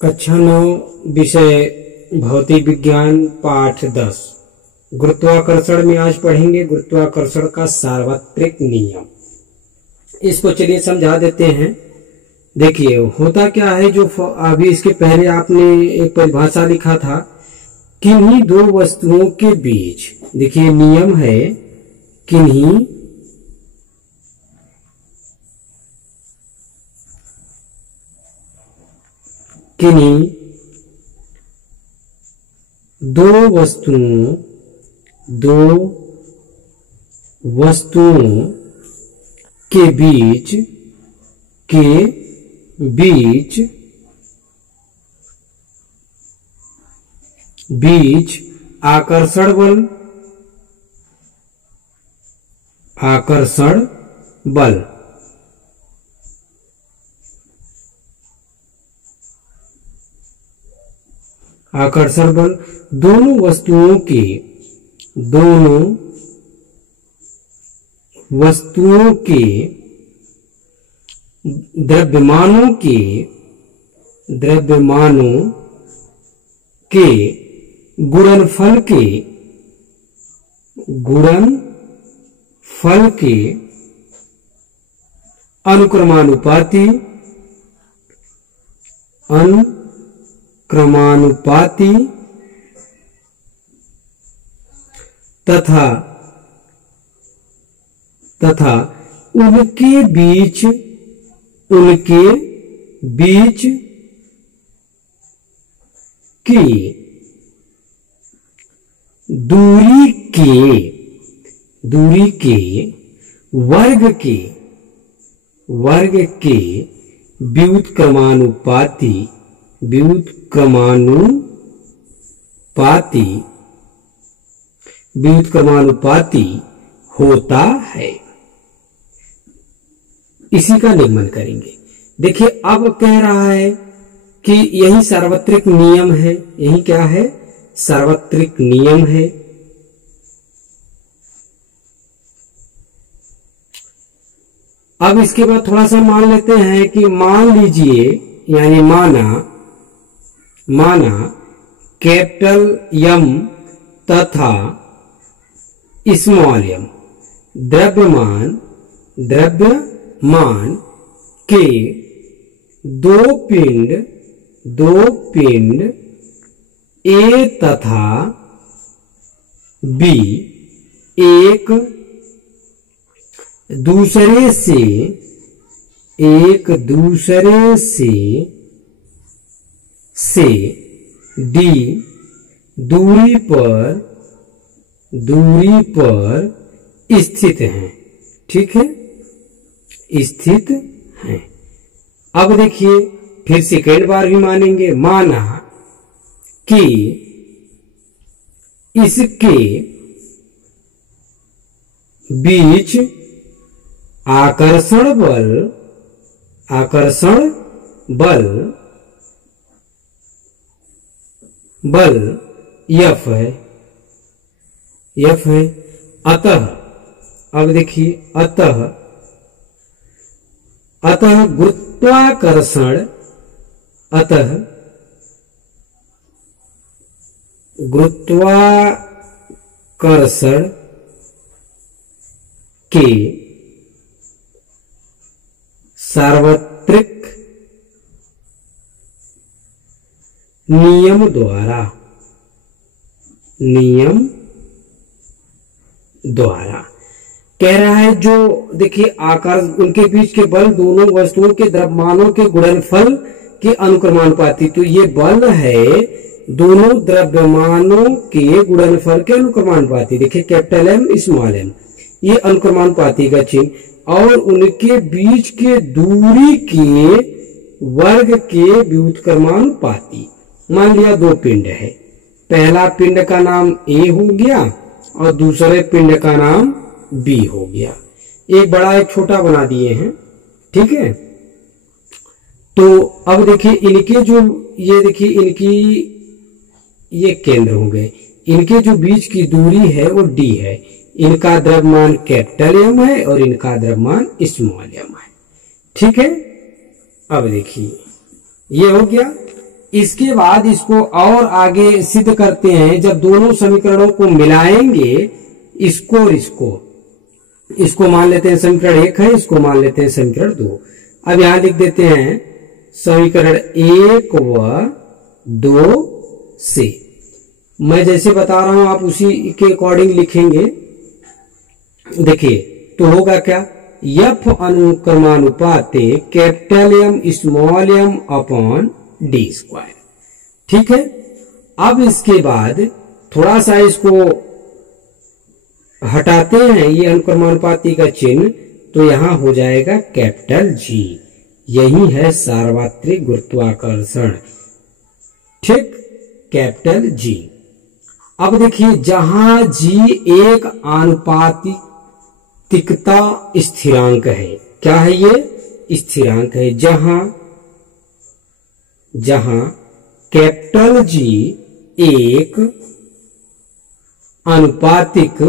कक्षा 9 विषय भौतिक विज्ञान पाठ 10 गुरुत्वाकर्षण में आज पढ़ेंगे गुरुत्वाकर्षण का सार्वत्रिक नियम। इसको चलिए समझा देते हैं। देखिए होता क्या है, जो अभी इसके पहले आपने एक परिभाषा लिखा था, किन्हीं दो वस्तुओं के बीच, देखिए नियम है किन्हीं दो वस्तुओं के बीच आकर्षण बल दोनों वस्तुओं के द्रव्यमानों के गुणनफल के अनुक्रमानुपाती तथा उनके बीच की दूरी के वर्ग के व्युत्क्रमानुपाती होता है। इसी का निगमन करेंगे। देखिए अब कह रहा है कि यही सार्वत्रिक नियम है। यही क्या है? सार्वत्रिक नियम है। अब इसके बाद थोड़ा सा मान लेते हैं कि मान लीजिए, यानी माना कैपिटल एम तथा स्मॉल एम द्रव्यमान के दो पिंड ए तथा बी एक दूसरे से डी दूरी पर स्थित हैं। ठीक है, स्थित हैं। अब देखिए फिर सेकेंड बार भी मानेंगे। माना कि इसके बीच आकर्षण बल F है। अतः अब देखिए अतः गुरुत्वाकर्षण के सार्वत्रिक नियम द्वारा कह रहा है, जो देखिए आकार उनके बीच के बल दोनों वस्तुओं के द्रव्यमानों के गुणनफल के अनुक्रमानुपाती। तो ये बल है दोनों द्रव्यमानों के गुणनफल के अनुक्रमानुपाती। देखिए कैपिटल एम स्मॉल एम, ये अनुक्रमानुपाती का चिन्ह, और उनके बीच के दूरी के वर्ग के व्युत्क्रमानुपाती। मान लिया दो पिंड है, पहला पिंड का नाम ए हो गया और दूसरे पिंड का नाम बी हो गया। एक बड़ा एक छोटा बना दिए हैं। ठीक है, तो अब देखिए इनके जो ये देखिए इनकी ये केंद्र हो गए, इनके जो बीच की दूरी है वो डी है। इनका द्रव्यमान कैपिटल एम है और इनका द्रव्यमान स्मॉल एम है। ठीक है, अब देखिए ये हो गया। इसके बाद इसको और आगे सिद्ध करते हैं। जब दोनों समीकरणों को मिलाएंगे, इसको और इसको मान लेते हैं समीकरण 1 है, इसको मान लेते हैं समीकरण 2। अब यहां लिख देते हैं समीकरण 1 व 2 से। मैं जैसे बता रहा हूं आप उसी के अकॉर्डिंग लिखेंगे। देखिए तो होगा क्या, एफ अनुक्रमानुपाते capital M small M upon D square. ठीक है, अब इसके बाद थोड़ा सा इसको हटाते हैं ये अनुक्रमानुपाती का चिन्ह, तो यहां हो जाएगा कैपिटल जी। यही है सार्वत्रिक गुरुत्वाकर्षण। ठीक, कैपिटल जी। अब देखिए जहां जी एक आनुपातिकता स्थिरांक है, क्या है ये, स्थिरांक है। जहां कैपिटल जी एक अनुपातिक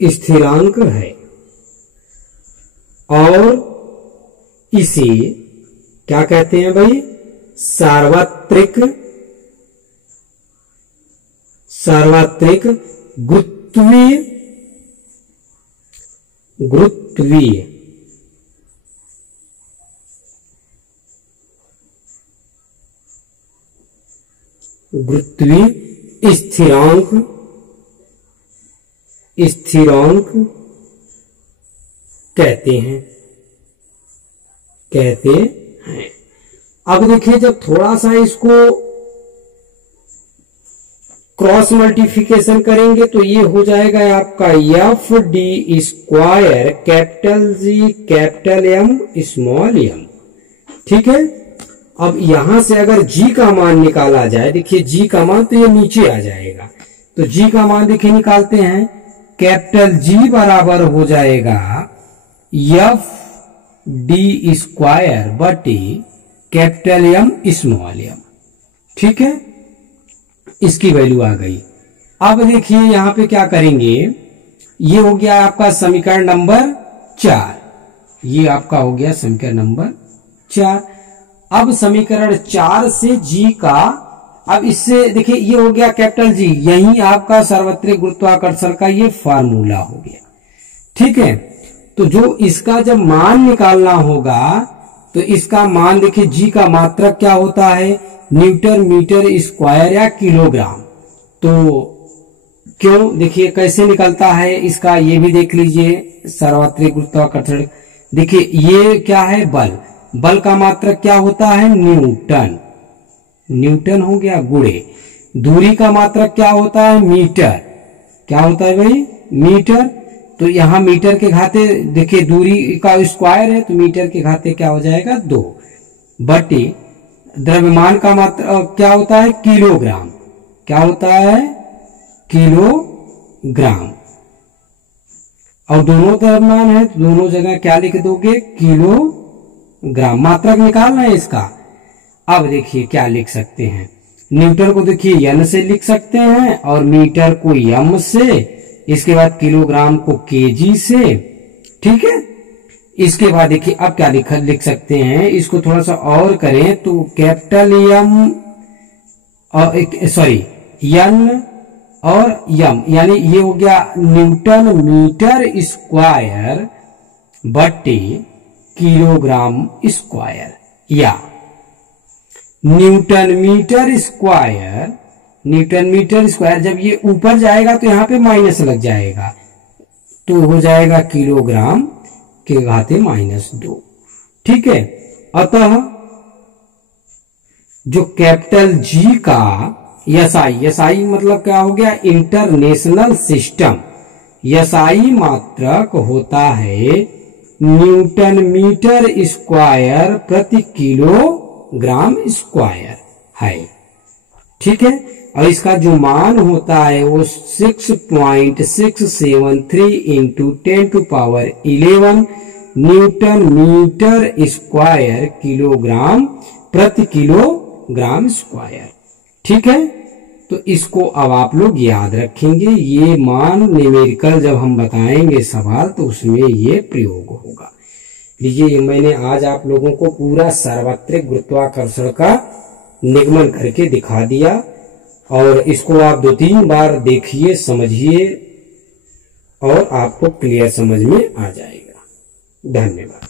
स्थिरांक है और इसे क्या कहते हैं भाई, सार्वत्रिक गुरुत्वीय स्थिरांक कहते हैं। अब देखिए जब थोड़ा सा इसको क्रॉस मल्टीप्लिकेशन करेंगे तो ये हो जाएगा आपका F d square capital G capital M small m. ठीक है, अब यहां से अगर जी का मान निकाला जाए, देखिए जी का मान तो ये नीचे आ जाएगा, तो जी का मान देखिए निकालते हैं, कैपिटल जी बराबर हो जाएगा एफ डी स्क्वायर बटे कैपिटल एम स्मॉल एम। ठीक है, इसकी वैल्यू आ गई। अब देखिए यहां पे क्या करेंगे, ये हो गया आपका समीकरण नंबर 4, ये आपका हो गया समीकरण नंबर 4। अब समीकरण 4 से जी का, अब इससे देखिए ये हो गया कैपिटल जी, यही आपका सार्वत्रिक गुरुत्वाकर्षण का ये फार्मूला हो गया। ठीक है, तो जो इसका जब मान निकालना होगा तो इसका मान देखिए जी का मात्रक क्या होता है, न्यूटन मीटर स्क्वायर या किलोग्राम। तो क्यों, देखिए कैसे निकलता है इसका, ये भी देख लीजिए। सार्वत्रिक गुरुत्वाकर्षण देखिए ये क्या है, बल का मात्रक क्या होता है, न्यूटन हो गया, गुणे दूरी का मात्रक क्या होता है, मीटर। क्या होता है भाई, मीटर। तो यहां मीटर के घाते देखिए दूरी का स्क्वायर है, तो मीटर के घाते क्या हो जाएगा 2 बटे द्रव्यमान का मात्रा क्या होता है, किलोग्राम। क्या होता है, किलोग्राम। और दोनों द्रव्यमान है तो दोनों जगह क्या लिख दोगे, किलोग्राम। मात्रक निकालना है इसका। अब देखिए क्या लिख सकते हैं, न्यूटन को देखिए एन से लिख सकते हैं और मीटर को एम से, इसके बाद किलोग्राम को केजी से। ठीक है, इसके बाद देखिए अब क्या लिख सकते हैं, इसको थोड़ा सा और करें तो कैपिटल एम एन और एम, यानी ये हो गया न्यूटन मीटर स्क्वायर बटे किलोग्राम स्क्वायर, या न्यूटन मीटर स्क्वायर जब ये ऊपर जाएगा तो यहां पे माइनस लग जाएगा, तो हो जाएगा किलोग्राम के घाते -2। ठीक है, अतः जो कैपिटल जी का एसआई मतलब क्या हो गया, इंटरनेशनल सिस्टम, एसआई मात्रक होता है न्यूटन मीटर स्क्वायर प्रति किलोग्राम स्क्वायर है। ठीक है, और इसका जो मान होता है वो 6.673 into 10⁻11 newton metre square kilogram प्रति किलोग्राम स्क्वायर। ठीक है, तो तो इसको अब आप लोग याद रखेंगे। ये मान न्यूमेरिकल जब हम बताएंगे सवाल तो उसमें ये प्रयोग होगा। लीजिए, मैंने आज आप लोगों को पूरा सार्वत्रिक गुरुत्वाकर्षण का निगमन करके दिखा दिया और इसको आप 2-3 बार देखिए, समझिए और आपको क्लियर समझ में आ जाएगा। धन्यवाद।